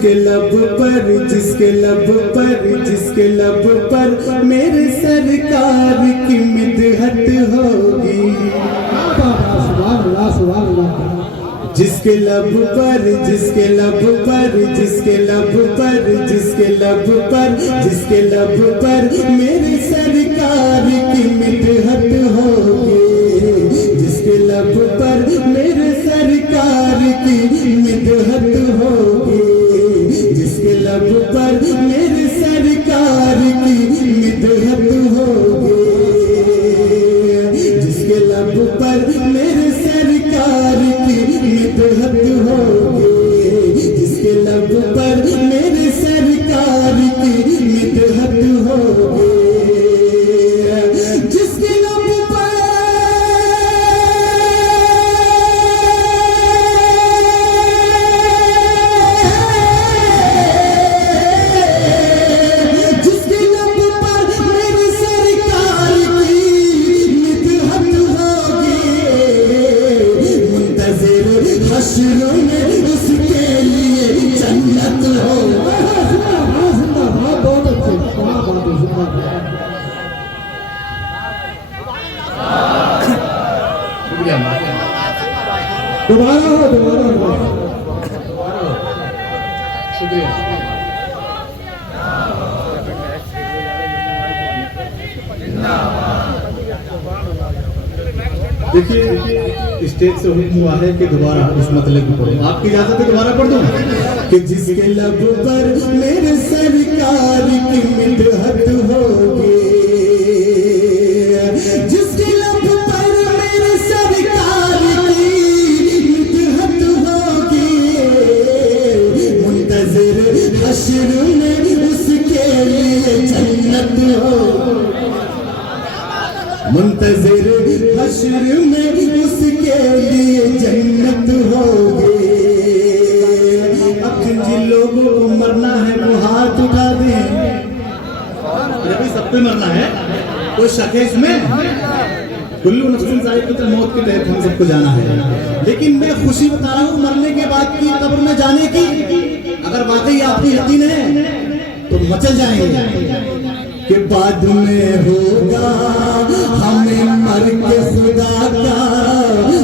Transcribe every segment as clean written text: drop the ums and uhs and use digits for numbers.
जिसके लब पर मेरे सरकार की मिदहत होगी। जिसके लब पर मेरे सरकार की मिदहत होगी। जिसके लब पर मेरे सरकार की मिदहत होगी। जिसके लब पर मेरे सरकार की मिदहत होगी। जिसके लब पर मेरे सरकार की मिदहत होगी। जिसके लब पर मेरे सरकार की मिदहत होगी। जिसके लब पर हश्र में उसके लिए जन्नत हो। बहुत अच्छे दोबारा हो शुक्रिया। देखिए स्टेज से हुक्म हुआ है कि दोबारा उस मतलब को पढ़ो। आपकी इजाजत है दोबारा पढ़ दूं कि जिसके लब पर मेरे सरकार की मिदहत होगी। जिसके लब पर मेरे सरकार की मिदहत होगी। मुंतज़िर हश्र में उसके लिए जन्नत हो। मुंतज़िर हश्र में उसके लिए जन्नत होगी। अब जिन लोगों को मरना है वो हाथ उठा दें। अभी सबको मरना है, कोई शक है इसमें? कुल्लू नफ्सिन ज़ाइक़तुल मौत के तहत हम सबको जाना है। लेकिन मैं खुशी बता रहा हूँ मरने के बाद की कब्र में जाने की। अगर वाकई आपको यकीन है तो मचल जाएंगे कि बाद में होगा हमें मर के खुदा का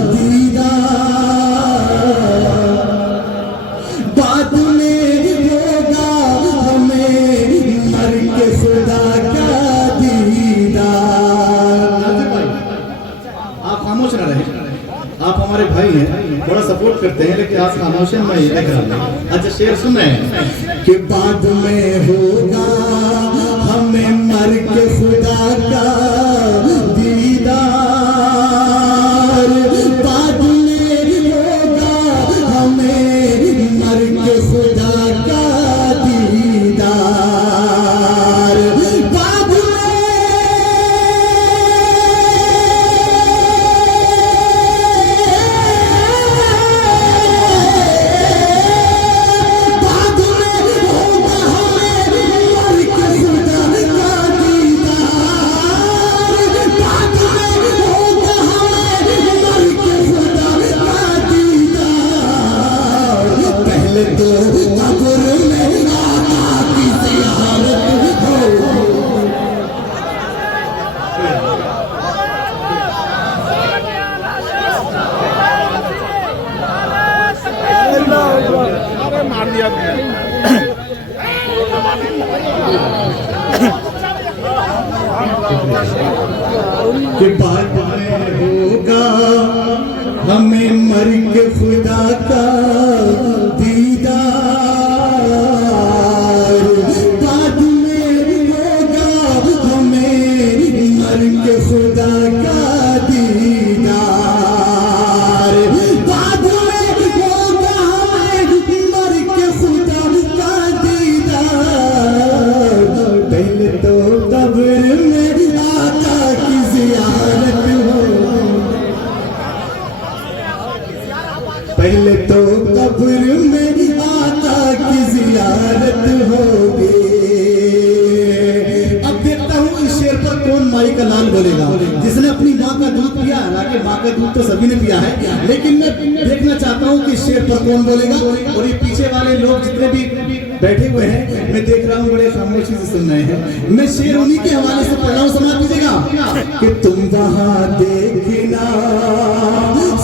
दीदार। बाद में होगा हमें मर के खुदा का दीदार। आप खामोश ना रहे, आप हमारे भाई हैं, बड़ा सपोर्ट करते हैं, लेकिन आप खामोश हैं। मैं ये देख रहा हूँ। अच्छा शेर सुन रहे हैं कि बाद में होगा हमें मर के खुदा का दीदार। बाद में होगा हमें मर के खुदा का दीदार। बाद के बाद में होगा हमें मर के खुदा का दीदार। बाद में होगा हमें मर के खुदा का दीदार। बाद में होगा हमें मर के खुदा का दीदार। पहले तो कब्र में आका की ज़ियारत हो। पहले तो कब्र में आका की ज़ियारत होगी। अब देखता हूँ इस शेर पर कौन माई का लाल बोलेगा। जिसने अपनी माँ का दूध पिया, हालांकि माँ का दूध तो सभी ने पिया है, लेकिन मैं देखना चाहता हूँ कि इस शेर पर कौन बोलेगा। और ये पीछे वाले लोग जितने भी बैठे हुए हैं, मैं देख रहा हूँ बड़े खामोशी से सुन रहे हैं। मैं शेर उन्हीं के हवाले से पढ़ रहा हूँ, समाप्त कीजिएगा कि तुम वहां देखना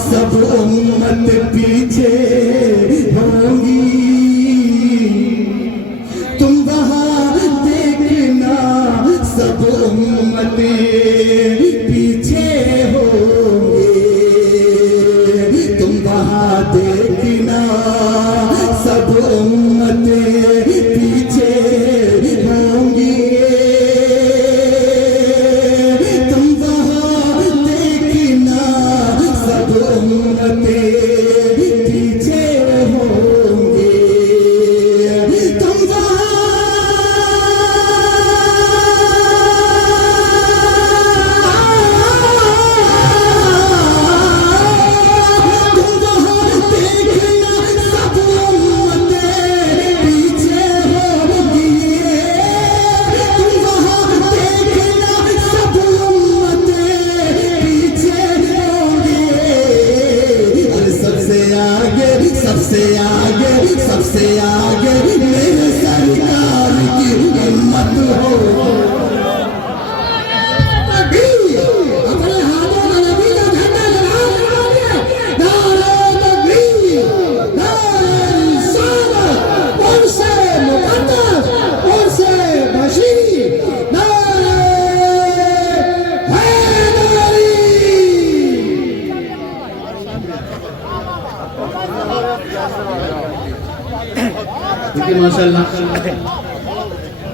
सब उम्मत पीछे होंगी, तुम वहां देखना सब उम्मतें पीछे होंगे, तुम वहां देखना सब उम्मतें पीछे होंगी, तुम वहां देखना सब उम्मतें पीछे होंगे, तुम सबसे आगे मेरे सरकार की हिम्मत हो। अपने हाथों में नबी का झंडा लगा दिया, नारे तकबीर, नारे रिसालत, उनसे मुक़द्दस, उनसे बशीर, नारे हैदरी। देखिए माशाल्लाह,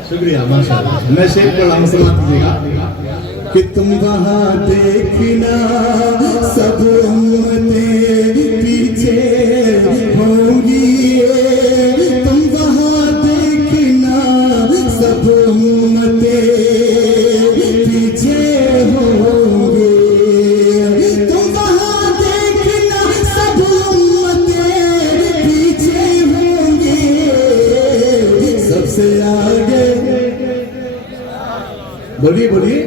शुक्रिया माशाल्लाह। मैं शेर पढ़ रहा हूँ, समाप्त कीजिएगा कि तुम वहां देखना सब उम्मतें पीछे होंगी, तुम वहां देखना सब उम्मतें पीछे होंगी, तुम वहां देखना सब उम्मतें पीछे होंगी, सबसे आगे बोलिए बोलिए,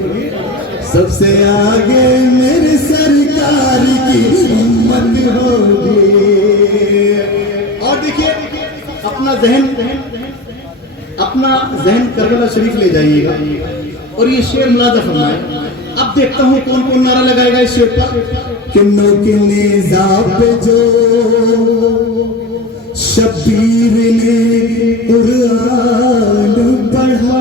सबसे आगे मेरे सरकार की उम्मत होगी। और देखिए अपना जहन करबला शरीफ ले जाइएगा और ये शेर मुलाजा फरमाए। अब देखता हूँ कौन कौन नारा लगाएगा इस शेर पर। कि के नेज़ा पे जो शबीर ने कुरान पढ़ा,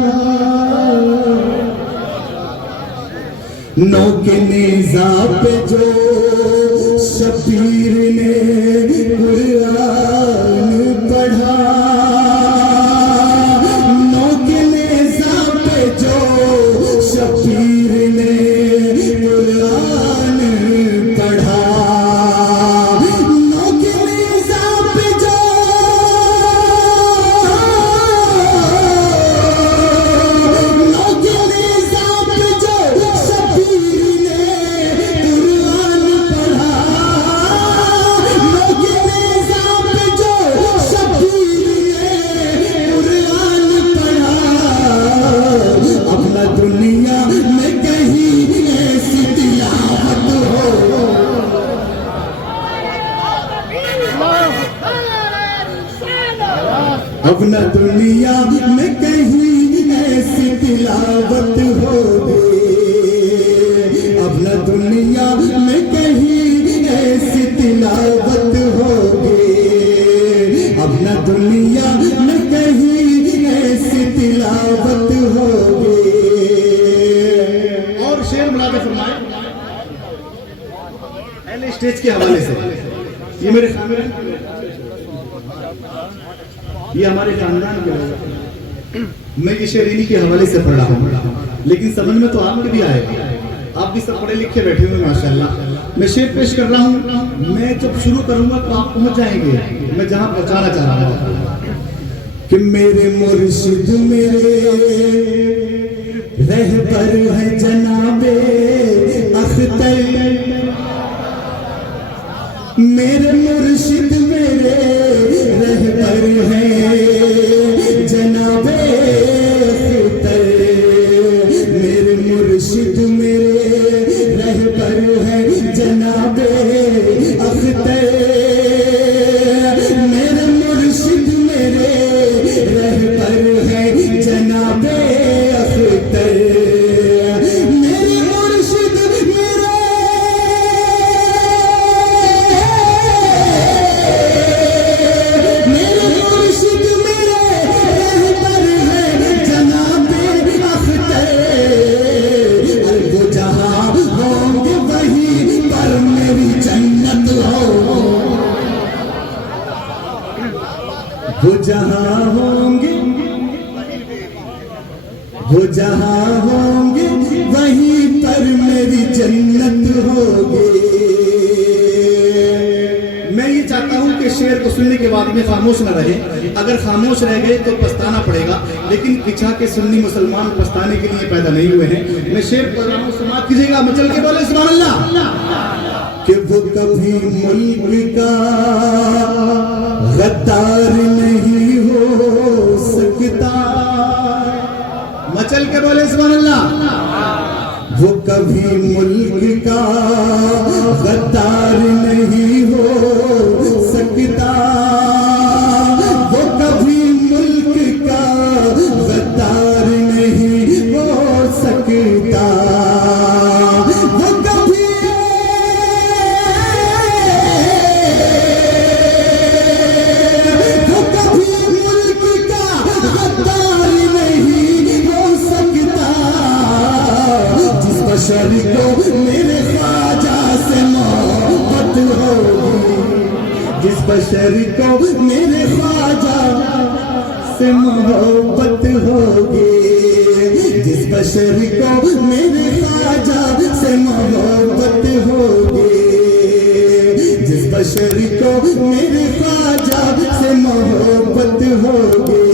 नौ के नेज़ा पे जो शबीर ने कुरान पढ़ा, नौ के नेज़ा पे जो शबीर ने कुरान पढ़ा, नौ के नेज़ा पे जो अब न दुनिया में कहीं ऐसी तिलावत होगी, अब न दुनिया में कहीं ऐसी तिलावत होगी, अब न दुनिया में कहीं ऐसी तिलावत होगी। और शेर मुलाज़ा फरमाए पहले स्टेज के हवाले से। ये मेरे सामने, ये हमारे खानदान के लोग, मैं ये शेर इन्हीं के हवाले से पढ़ रहा हूँ, लेकिन समझ में तो आपके भी आएगा, आप भी सब पढ़े लिखे बैठे हुए माशाल्लाह। मैं शेर पेश कर रहा हूँ, मैं जब शुरू करूंगा तो आप पहुंच जाएंगे मैं जहां पहुंचाना चाह रहा हूँ। कि मेरे मुर्शिद मेरे रहबर है जनाबे अख्तर, मेरे मुर्शिद मेरे रहबर है जनाबे अख्तर, मेरे मुर्शिद मेरे रहबर है जनाबे अख्तर, मेरे मुर्शिद मेरे जहां होंगे, वो जहां होंगे वहीं पर मेरी जन्नत होगी। मैं ये चाहता हूं कि शेर को सुनने के बाद में खामोश न रहे। अगर खामोश रह गए तो पछताना पड़ेगा, लेकिन पीछा के सुन्नी मुसलमान पछताने के लिए पैदा नहीं हुए हैं। मैं शेर पढ़ रहा हूं, समाप्त कीजिएगा। मचल के बोले सुभान अल्लाह। कि वो कभी मुल्क का गद्दार नहीं हो सकता। मचल के बोले सुभान अल्लाह। वो कभी मुल्क का गद्दार नहीं हो सकता। वो कभी मुल्क का गद्दार नहीं हो सकता। वो कभी मुल्क का गद्दार नहीं हो सकता। जिस बशर को मेरे ख्वाजा से मोहब्बत होगी, जिस बशर को मेरे ख्वाजा से मोहब्बत होगी, जिस बशर को मेरे ख्वाजा से मोहब्बत होगी, जिस बशर को मेरे ख्वाजा से मोहब्बत होगी,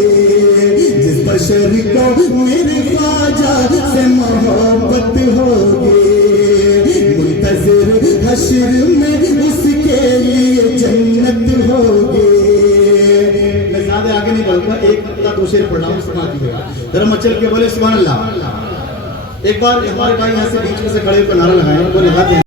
जिस बशर को मेरे ख्वाजा से मोहब्बत होगी। मुंतज़िर हश्र में उसके लिए जन्नत होगी। मैं ज्यादा आगे नहीं बढ़ूंगा, एक का दो शेर पढ़ रहा हूँ, सुना दीजिएगा जरा। मचल के बोले सुभान अल्लाह। एक बार हमारे भाई यहाँ से बीच में से खड़े होकर नारा लगाए, उनको निभाते हैं।